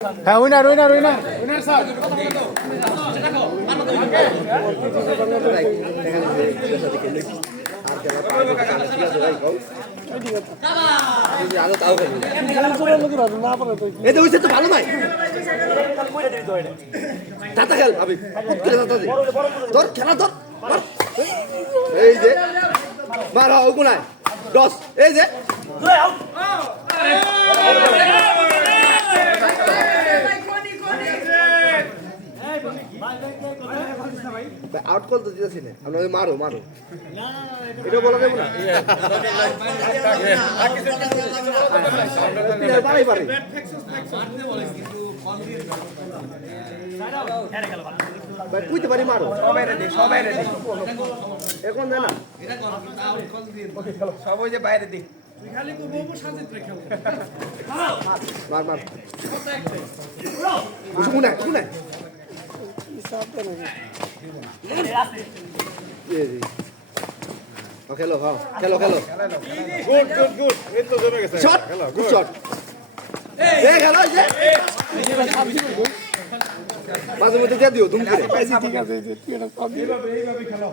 হ্যাঁ winner winner winner winner sir ভালো নাই দাদা খেল আমি ধর খেলা ধর এই যে মার ওগুনায় 10 এই যে আউট কল তো দিতেছি না আমরা মারো মারো এটা বলা যাবে না পারে পারে ভাই কইতে পারি মারো সবাই রেডি এখন না না এটা আউট কল দিয়ে ওকে চলো সবাই যে বাইরে দি তুই খালি কো বউ সাজিত রে খেল মার মার শুনে শুনে খেলো হ্যাঁ খেলো খেলো গুড গুড গুড এই তো জমে গেছে শট গুড শট এই খেলো এই যে মাঝে মধ্যে দিয়ে দিও তুমি করে ঠিক আছে তুই এটা সব এইভাবে খেলো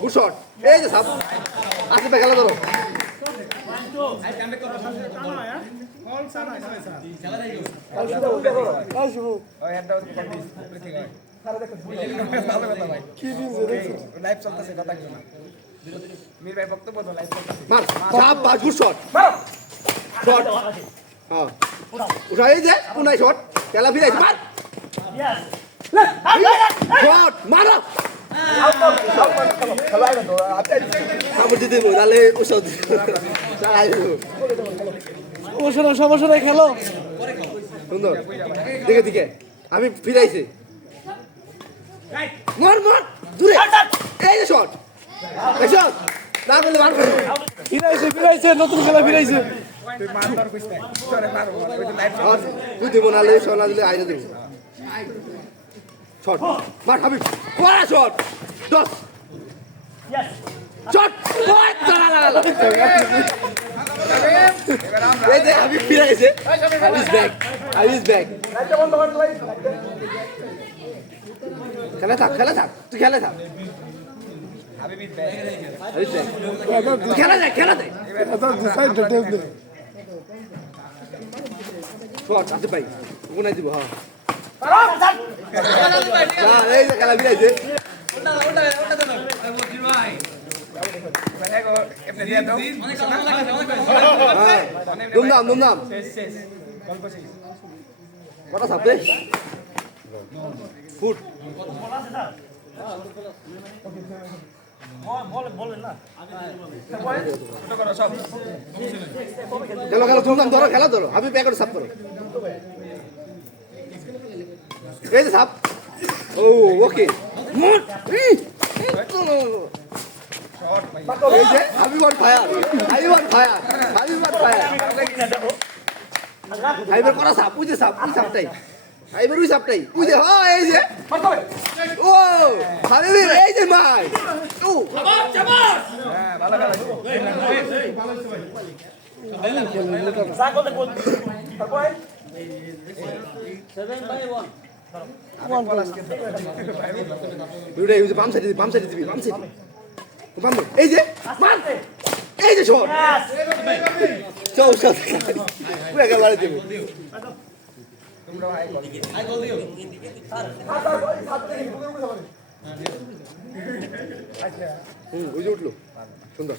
গুড শট এই যে সাপ আসে পে খেলা ধরো কল সানা খেলা দেই কাল শুরু ওই হেডটা ঠিক হয় ভালো কথা ভাই কি দিন লাইভ চলতেছে কথা কি না মির ভাই বক্তব্য তো লাইভ চলতেছে মার সাপ পাস গুড শট শট হ্যাঁ উঠা এই যে কোনায় শট খেলা ফিরাইছে মার শট মারো খাবার দিতে দেবো তাহলে ওষুধ সমস্যা খেলো সুন্দর দিকে দিকে আমি ফিরাইছি মার মার দূরে এই যে শট এই শট না বললে মার ফিরাইছে নতুন খেলা ফিরাইছে তুই মার কইছিস তোরে মার ওই তো লাইভ শট তুই দেব না লে সোনা দিলে আইরে দেব শট মার হাবিব কোয়া শট 10 यस শট এই যে হাবিব ফিরে গেছে হাবিব ব্যাক খেলা থাক তুই খেলা থাক হাবিব ব্যাক খেলা দে শট আসতে পাই কোনায় দিব হ্যাঁ এই যে খেলা ফিরাইছে দুমদাম কটা সাপে ফুট খেলো খেলো দুমদাম ধরো খেলা ধরো আমি প্যাকেট সাপ করো এই যে সাপ ও ওকে এই যে হাবিবর ফায়ার হাবিবর করা সাপ ওই যে সাপ ওই সাপটাই হাবিবর ওই সাপটাই ওই যে হ্যাঁ এই যে ও হাবিবের এই যে মাই ও চাবাস হ্যাঁ ভালো বাম সাইডে দিবি এই যে এই যে শট চৌষট পুরো গেলারে দেব তোমরা আই গোল দিও ওই যে উঠলো সুন্দর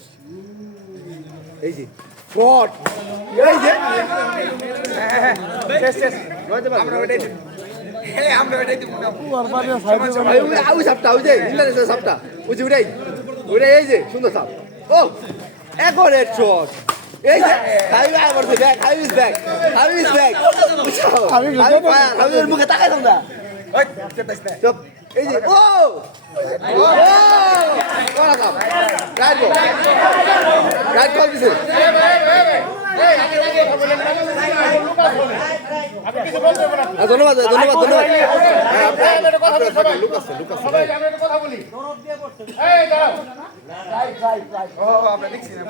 এই যে শট এই যে শেষ আমরা ওইটাই আমরা ওইটাই দিব ওই সাপটা ওই যে ইন্টারন্যাশনাল সাপটা ওই যে ওইটাই এই যে সুন্দর সাপ ও এখন হেড শট এই যে হাবিব ইজ ব্যাক হাবিবের মুখে তাকাই তোমরা চুপ এই যে ও কোনা সাপ রাইট কল দিছে ধন্যবাদ ধন্যবাদ ধন্যবাদ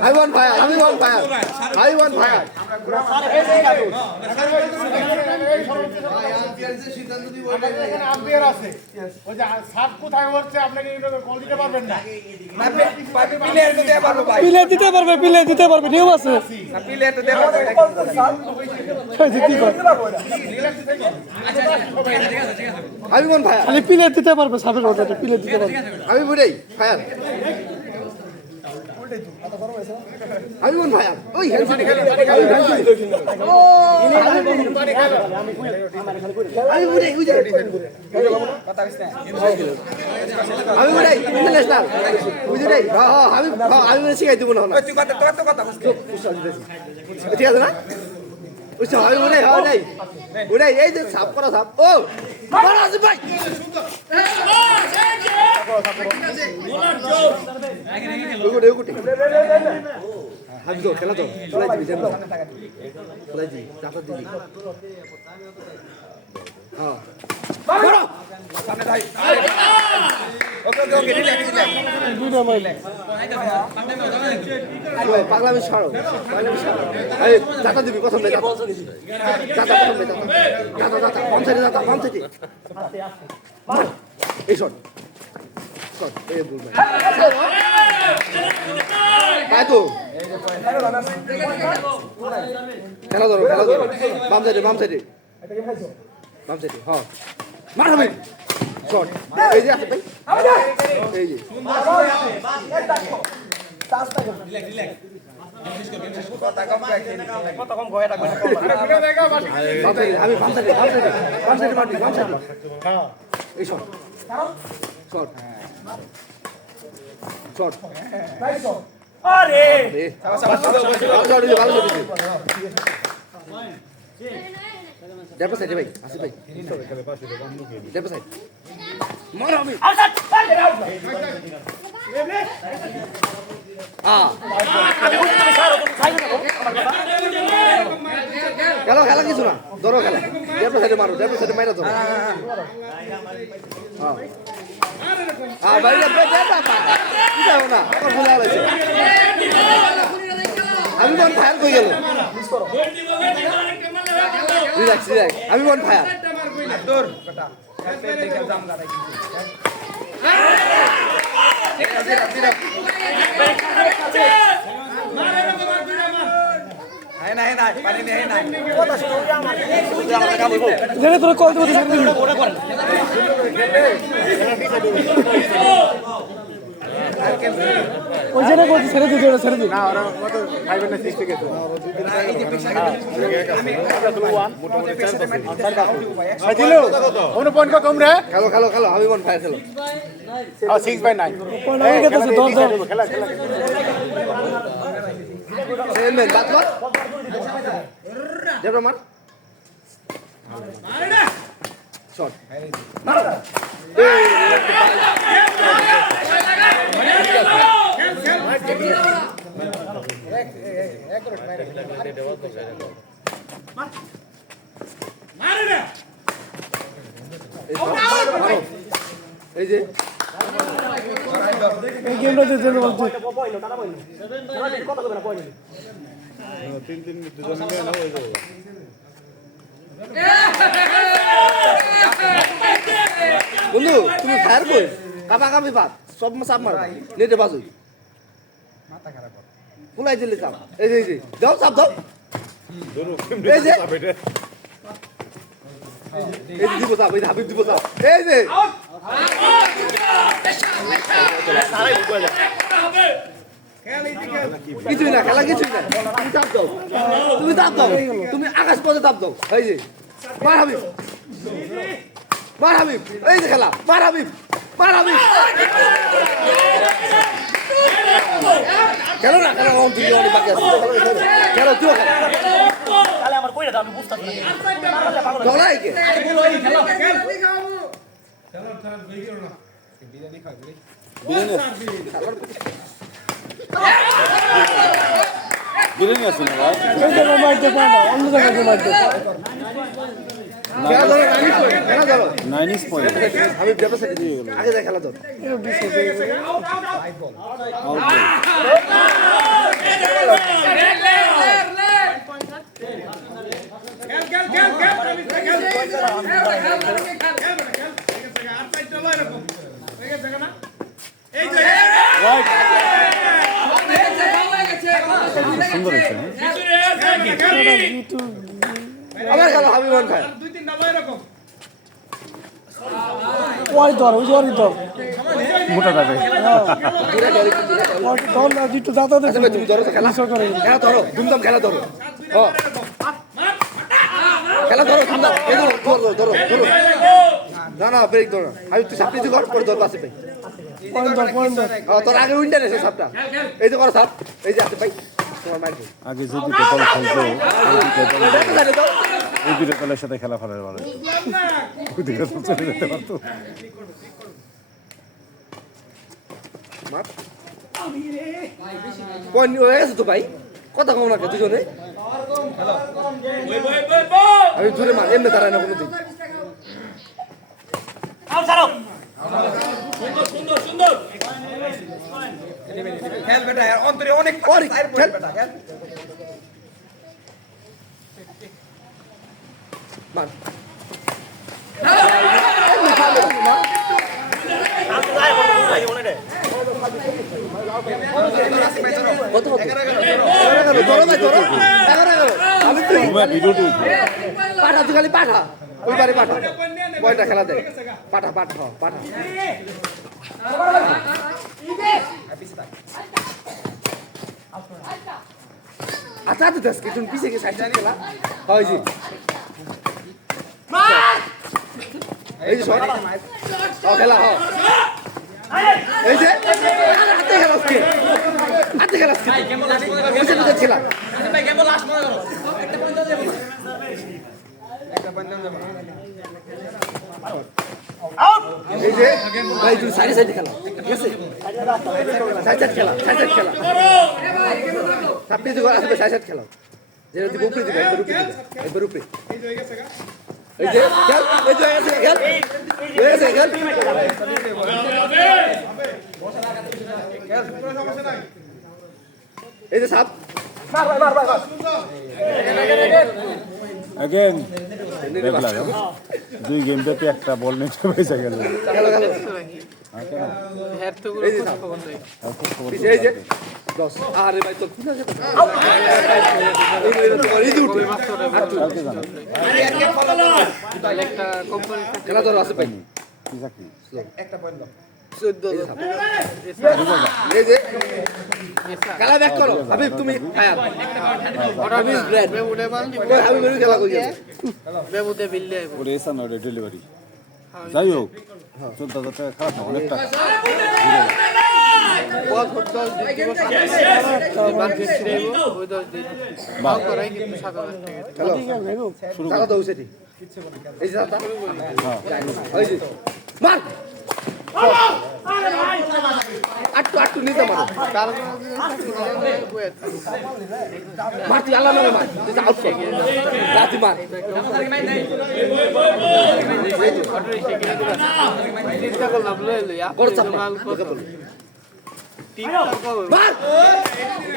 I want fire. I want fire. I want fire. Umpire আছে ওই যে সাপ কোথায় হচ্ছে আপনাকে কল দিতে পারবেন না প্লেয়ার তো দেয়া পারবো ভাই প্লে দিতে পারবে নিয়ম আছে না প্লেয়ার তো দেয়া পারবো কি করে I want fire. খালি প্লে দিতে পারবে সাবের ওটাতে প্লে দিতে পারবে আমি বুড়াই ফায়ার আমি কোন ফায়ার ওই আমি বুড়াই বুঝে কথা কইছ না আমি বুড়াই ইন্টারন্যাশনাল বুঝে রে আমি শিখাই দেবো না তুই কথা তোর তো কথা কইছ ঠিক আছে না বুঝছো আমি বুড়াই হয় বুড়াই এই যে সাপ করা সাপ ও বড় আছে ভাই হাজো খেলা তো চলাই দিবি জানো চলাই দিবি চাপা দিবি হ্যাঁ বড় সামনে ভাই ওকে ওকে ওকে রিল্যাক্স দুইটা মাইলে পাগলামি ছাড়ো এই চাপা দিবি প্রথম লে চাপা চাপা প্রথম লে চাপা চাপা পঞ্চায়েত চাপা পঞ্চায়েত এই শট শট এই বল ভাই তো খেলা ধরো বাম সাইডে বাম সাইডে হ্যাঁ মার হবে শট এই যে আছে ভাই এই যে কথা কম কথা কম ভয় রাখবে আমি বাম সাইডে মারবি বাম সাইডে এই শট শট শট আরে ভালো ডেপো সাইডে ভাই আসি ভাই ডেপো সাইড মারো আমি খেলো খেলা কিছু না ধরো খেলা ডেপো সাইডে মারো ডেপো সাইডে মাইরা ধরো হ্যাঁ বাইরে যাও না আমার ভুলে গেছে আমি বন ফায়ার কই গেল রিল্যাক্স আমি বন ফায়ার দূর কথা দেখে জাম গাড়াই জেনে তোর কল দিবি ওই জেনে কল ছেড়ে দিবি ওটা ছেড়ে দিবি না ওরা কত 5 না 6 থেকে তো দিলো কোন পয়েন্ট কত তোমরা খেলো আমি বন ফায়ার খেলো 6/9 এই কথা দর খেলা খেলা সেভেন বাদ কর ডেপো মার শট মার এই যে এই গেমটা যে জেনে বলছে বন্ধু তুমি ফায়ার কই কাপি বাদ সব চাপ মার নেটে বাজুই মাথা খারাপ ফুলাই দিলে চাপ এই যে দাও চাপ দাও এই যে দিব চাপ এই হাবিব দিব চাপ এই যে কিছুই না খেলা কিছুই না তুমি চাপ দাও তুমি আকাশ পথে চাপ দাও এই যে মার হাবিব এই যে খেলা মার হাবিব খেলো না খেলা তুই অনেক বাকি আছে খেলো তুই তাহলে আমার কইরা দাও আমি বুঝতাম না চলাই কে বিরিয়ানি আছে না ভাই? এই জায়গায় মারতে পারে না অন্য জায়গায় মারতে খেলা ধরো খেলা ধরো 9 পয়েন্ট। আমি ব্যাপার সাথে দিয়ে গেল আগে খেলা ধরো আউট বল। রাইট। সুন্দর হয়েছে না? আবার খেলা হাবিবন ভাই ওই ধর ওই ওর ধর মোটা টাকা। ওর ধর না একটু দাঁতা আচ্ছা ভাই, তুমি ধরো তো খেলা খেলা ধরো ধুমধাম খেলা ধরো খেলা ধরো ধুমধাম এই ধরো ধরো ধরো ধরো না না ব্রেক ধরো আমি তুই সাপনি তুই কর পরে ধর পাশে ভাই পয়েন্ট ধর তোর আগে উইন্টার এসে সাপটা এই যে করো সাপ এই যে আছে ভাই তোমার মার আগে যে দুটো দল খেলতো ওই দুটো দলের সাথে খেলা ফেলার ভালো হতো। ওই দুটো দল চলে যেতে পারতো। পয়েন্ট হয়ে গেছে তো ভাই কথা কম না দুজনে আমি দূরে মার এমনি দাঁড়ায় না কোনো দিন খেল বেটা অন্তরে অনেক অনেক, খেল। বেটা খেল মার কত কত 11 ধরো ভাই ধরো 11 আমি তুই তোমরা ভিডিওটি উঠো। পাঠা তুই খালি পাঠা ওই বারে পাঠা পয়টা খেলা দে পাঠা পাঠা পাঠা আচ্ছা তো দশ কিছু পিছে কি সাইড খেলা হয় জি এই যে শট ও খেলা হ এই যে হাতে খেলা আজকে হাতে খেলা আজকে পিছে পিছে খেলা ভাই কেবল লাস্ট মনে করো একটা পয়েন্ট দেব একটা পয়েন্ট দেব এই যে ভাই তুই সাইডে সাইডে খেলা ঠিক আছে সাইড সাইড খেলা সাইড সাইড খেলা সাপনি তুই আসবে সাইড সাইড খেলা যেটা তুই উপরে দিবি একবার উপরে এই যে খেল এই যে এসে খেল এসে খেল এই যে সাপ Again, দেখলাম দুই গেম ব্যাপী একটা বল নিয়ে বেঁচে গেল। খেলো খেলো এই যে সাপ পিছে এই যে 10 আরে ভাই তো খুলে যাবে এই যে উঠে কালকে জানো খেলা ধরো আছে ভাই কি চাকরি? একটা পয়েন্ট দাও 14 এই যে খেলা ব্যাক করো হাবিব তুমি ফায়ার হাবিব ব্রেড হাবিব খেলা করি ওরে এসা না ওরে ডেলিভারি যাই হোক 14,000 টাকা খারাপ না অনেক টাকা খেলো খেলা দাও সেটি এই যে সাপটা এই যে মার আটটু আটটু নিতে মার মার তুই আল্লাহ নামে মার তুই আউট কর রাতি মার কর চাপ মার মার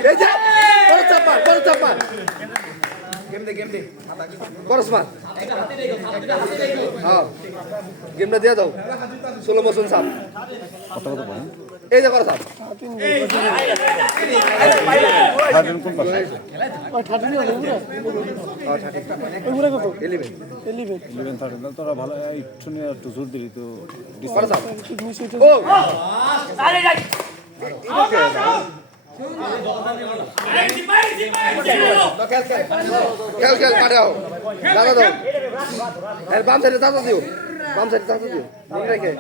এই যে কর চাপ মার গেম দে করস মার হ্যাঁ গেমটা দিয়ে দাও 16 মোশন সাপ কত কত পয়েন্ট? এই যে করো সাপ থার্টিন কোন পাশে? ওই 30 হবে পুরো হ্যাঁ 30 ওইগুলা কত 11 11 11 13 তাহলে তোরা ভালো একটু নিয়ে একটু জোর দিলি তো করো সাপ মিস হইতে ও খেল খেল পাঠাও দাদা দাও এর বাম সাইডে দাদা দিও বাম সাইডে দাদা দিও মনে রেখে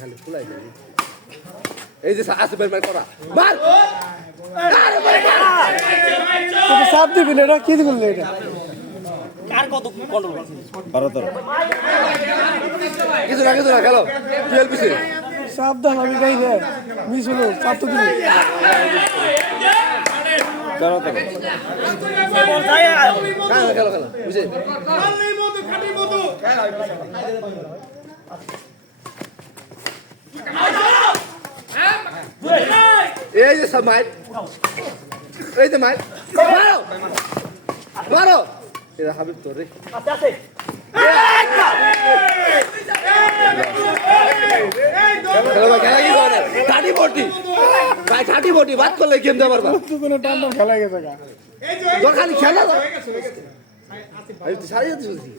খালি ফুলাই এই যে আসবে মার করা মার তোকে সাপ দিবি না এটা কি দিবি না এটা 12-13 কিছু না খেলো 12 পিছে সাবধান আমি যাই রে মিস হলো সাপ তো দিবি তেরো তেরো খেলো খেলো বুঝে এই যে সব মাইট এই যে মাইট মারো মারো এরা হাবিব তোর রে খেলো ভাই খেলা কি করে ঠাটি বটি ভাই ঠাটি বটি বাদ করলে গেম দেবার বা দুজনে টান খেলা গেছে গা দোকান খেলা ভাই তুই সারি যাচ্ছিস বলছি